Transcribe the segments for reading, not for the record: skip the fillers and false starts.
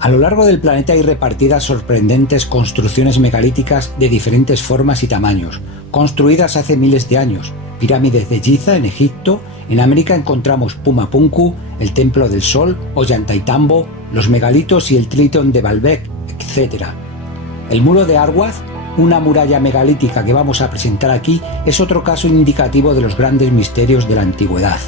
A lo largo del planeta hay repartidas sorprendentes construcciones megalíticas de diferentes formas y tamaños, construidas hace miles de años. Pirámides de Giza en Egipto, en América encontramos Puma Punku, el Templo del Sol, Ollantaytambo, los megalitos y el Tritón de Baalbek, etc. El muro de Arwaz, una muralla megalítica que vamos a presentar aquí, es otro caso indicativo de los grandes misterios de la antigüedad.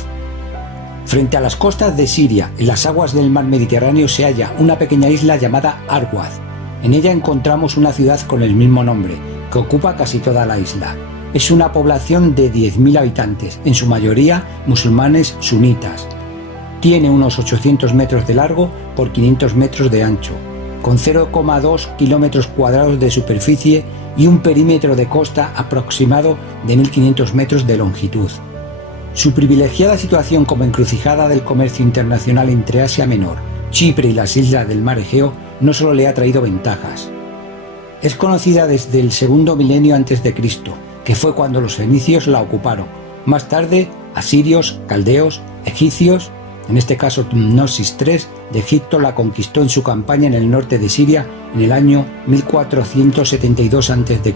Frente a las costas de Siria, en las aguas del mar Mediterráneo, se halla una pequeña isla llamada Arwaz. En ella encontramos una ciudad con el mismo nombre, que ocupa casi toda la isla. Es una población de 10.000 habitantes, en su mayoría musulmanes sunitas. Tiene unos 800 metros de largo por 500 metros de ancho, con 0,2 kilómetros cuadrados de superficie y un perímetro de costa aproximado de 1.500 metros de longitud. Su privilegiada situación como encrucijada del comercio internacional entre Asia Menor, Chipre y las islas del mar Egeo no solo le ha traído ventajas. Es conocida desde el segundo milenio antes de Cristo, que fue cuando los fenicios la ocuparon. Más tarde, asirios, caldeos, egipcios, en este caso Tutmosis III de Egipto, la conquistó en su campaña en el norte de Siria en el año 1472 a.C.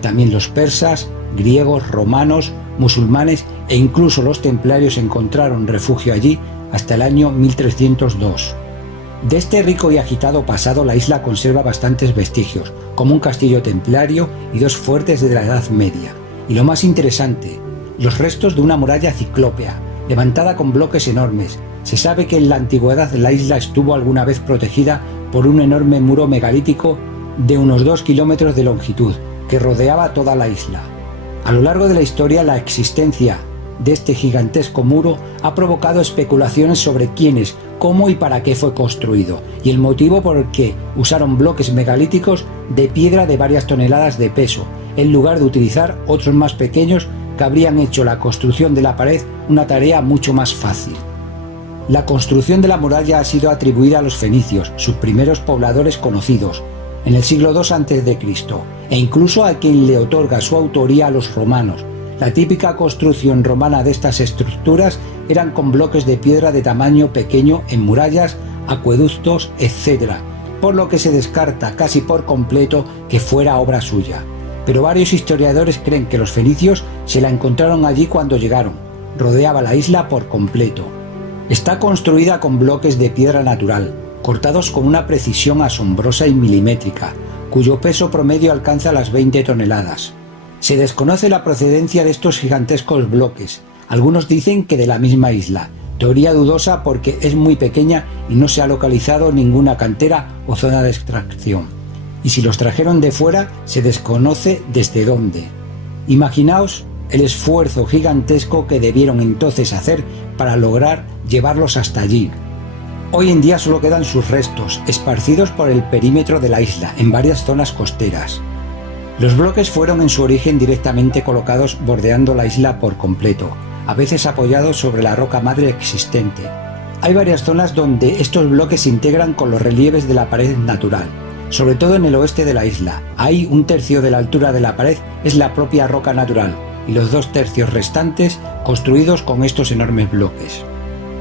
También los persas, griegos, romanos, musulmanes e incluso los templarios encontraron refugio allí hasta el año 1302. De este rico y agitado pasado, la isla conserva bastantes vestigios, como un castillo templario y dos fuertes de la Edad Media. Y lo más interesante, los restos de una muralla ciclópea, levantada con bloques enormes. Se sabe que en la antigüedad la isla estuvo alguna vez protegida por un enorme muro megalítico de unos 2 kilómetros de longitud, que rodeaba toda la isla. A lo largo de la historia, la existencia de este gigantesco muro ha provocado especulaciones sobre quiénes, cómo y para qué fue construido, y el motivo por el que usaron bloques megalíticos de piedra de varias toneladas de peso, en lugar de utilizar otros más pequeños que habrían hecho la construcción de la pared una tarea mucho más fácil. La construcción de la muralla ha sido atribuida a los fenicios, sus primeros pobladores conocidos, en el siglo II a.C., e incluso a quien le otorga su autoría a los romanos. La típica construcción romana de estas estructuras eran con bloques de piedra de tamaño pequeño en murallas, acueductos, etc., por lo que se descarta casi por completo que fuera obra suya. Pero varios historiadores creen que los fenicios se la encontraron allí cuando llegaron. Rodeaba la isla por completo. Está construida con bloques de piedra natural, cortados con una precisión asombrosa y milimétrica, cuyo peso promedio alcanza las 20 toneladas. Se desconoce la procedencia de estos gigantescos bloques. Algunos dicen que de la misma isla, teoría dudosa porque es muy pequeña y no se ha localizado ninguna cantera o zona de extracción. Y si los trajeron de fuera, se desconoce desde dónde. Imaginaos el esfuerzo gigantesco que debieron entonces hacer para lograr llevarlos hasta allí. Hoy en día solo quedan sus restos, esparcidos por el perímetro de la isla, en varias zonas costeras. Los bloques fueron en su origen directamente colocados bordeando la isla por completo, a veces apoyados sobre la roca madre existente. Hay varias zonas donde estos bloques se integran con los relieves de la pared natural, sobre todo en el oeste de la isla. Ahí 1/3 de la altura de la pared es la propia roca natural, y los 2/3 restantes construidos con estos enormes bloques.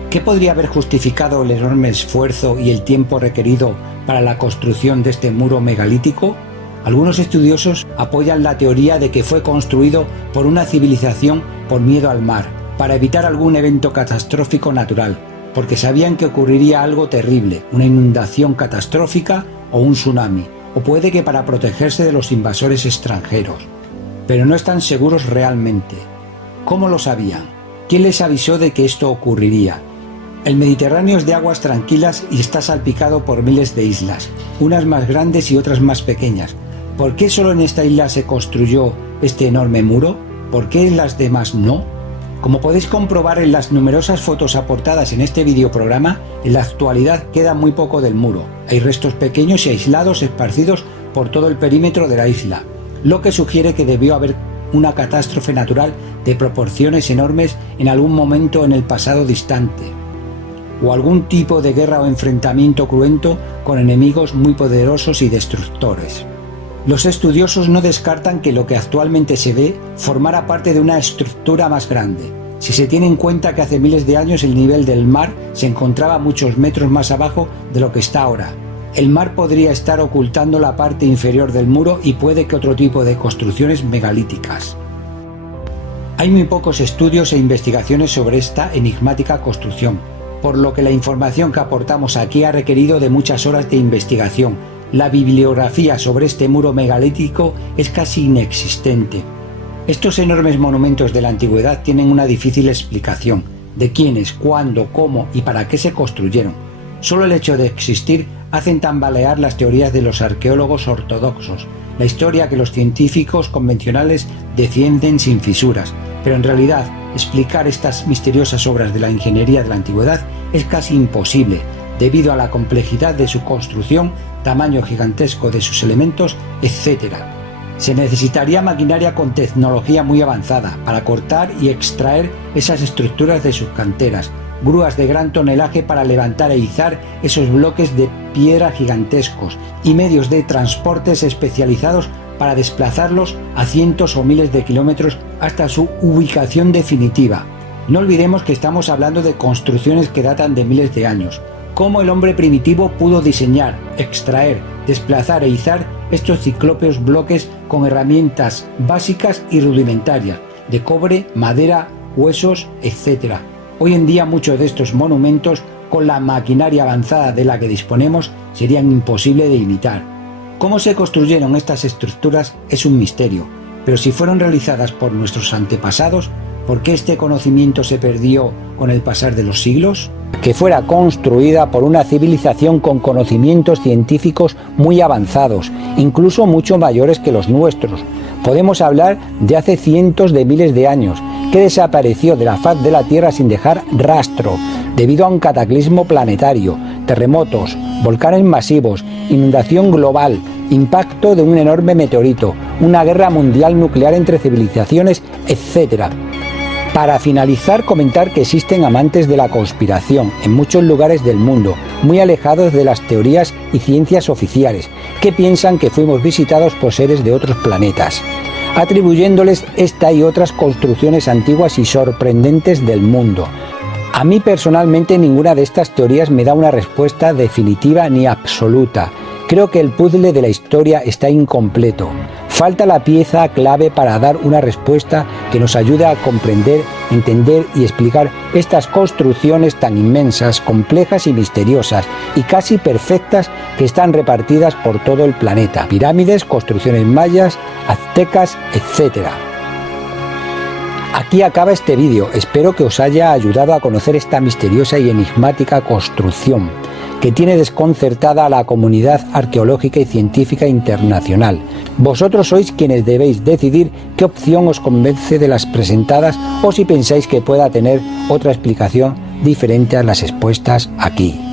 ¿Qué podría haber justificado el enorme esfuerzo y el tiempo requerido para la construcción de este muro megalítico? Algunos estudiosos apoyan la teoría de que fue construido por una civilización por miedo al mar, para evitar algún evento catastrófico natural, porque sabían que ocurriría algo terrible, una inundación catastrófica o un tsunami, o puede que para protegerse de los invasores extranjeros. Pero no están seguros realmente. ¿Cómo lo sabían? ¿Quién les avisó de que esto ocurriría? El Mediterráneo es de aguas tranquilas y está salpicado por miles de islas, unas más grandes y otras más pequeñas. ¿Por qué solo en esta isla se construyó este enorme muro? ¿Por qué en las demás no? Como podéis comprobar en las numerosas fotos aportadas en este videoprograma, en la actualidad queda muy poco del muro. Hay restos pequeños y aislados esparcidos por todo el perímetro de la isla, lo que sugiere que debió haber una catástrofe natural de proporciones enormes en algún momento en el pasado distante, o algún tipo de guerra o enfrentamiento cruento con enemigos muy poderosos y destructores. Los estudiosos no descartan que lo que actualmente se ve formara parte de una estructura más grande, si se tiene en cuenta que hace miles de años el nivel del mar se encontraba muchos metros más abajo de lo que está ahora. El mar podría estar ocultando la parte inferior del muro y puede que otro tipo de construcciones megalíticas. Hay muy pocos estudios e investigaciones sobre esta enigmática construcción, por lo que la información que aportamos aquí ha requerido de muchas horas de investigación. La bibliografía sobre este muro megalítico es casi inexistente. Estos enormes monumentos de la antigüedad tienen una difícil explicación de quiénes, cuándo, cómo y para qué se construyeron. Solo el hecho de existir hacen tambalear las teorías de los arqueólogos ortodoxos, la historia que los científicos convencionales defienden sin fisuras, pero en realidad explicar estas misteriosas obras de la ingeniería de la antigüedad es casi imposible, debido a la complejidad de su construcción, tamaño gigantesco de sus elementos, etc. Se necesitaría maquinaria con tecnología muy avanzada para cortar y extraer esas estructuras de sus canteras, grúas de gran tonelaje para levantar e izar esos bloques de piedra gigantescos y medios de transportes especializados para desplazarlos a cientos o miles de kilómetros hasta su ubicación definitiva. No olvidemos que estamos hablando de construcciones que datan de miles de años. ¿Cómo el hombre primitivo pudo diseñar, extraer, desplazar e izar estos ciclópeos bloques con herramientas básicas y rudimentarias, de cobre, madera, huesos, etc.? Hoy en día muchos de estos monumentos, con la maquinaria avanzada de la que disponemos, serían imposibles de imitar. Cómo se construyeron estas estructuras es un misterio, pero si fueron realizadas por nuestros antepasados, ¿por qué este conocimiento se perdió con el pasar de los siglos? Que fuera construida por una civilización con conocimientos científicos muy avanzados, incluso mucho mayores que los nuestros. Podemos hablar de hace cientos de miles de años, que desapareció de la faz de la Tierra sin dejar rastro, debido a un cataclismo planetario, terremotos, volcanes masivos, inundación global, impacto de un enorme meteorito, una guerra mundial nuclear entre civilizaciones, etc. Para finalizar, comentar que existen amantes de la conspiración en muchos lugares del mundo, muy alejados de las teorías y ciencias oficiales, que piensan que fuimos visitados por seres de otros planetas, atribuyéndoles esta y otras construcciones antiguas y sorprendentes del mundo. A mí personalmente ninguna de estas teorías me da una respuesta definitiva ni absoluta. Creo que el puzzle de la historia está incompleto. Falta la pieza clave para dar una respuesta que nos ayude a comprender, entender y explicar estas construcciones tan inmensas, complejas y misteriosas y casi perfectas que están repartidas por todo el planeta. Pirámides, construcciones mayas, aztecas, etc. Aquí acaba este vídeo. Espero que os haya ayudado a conocer esta misteriosa y enigmática construcción que tiene desconcertada a la comunidad arqueológica y científica internacional. Vosotros sois quienes debéis decidir qué opción os convence de las presentadas o si pensáis que pueda tener otra explicación diferente a las expuestas aquí.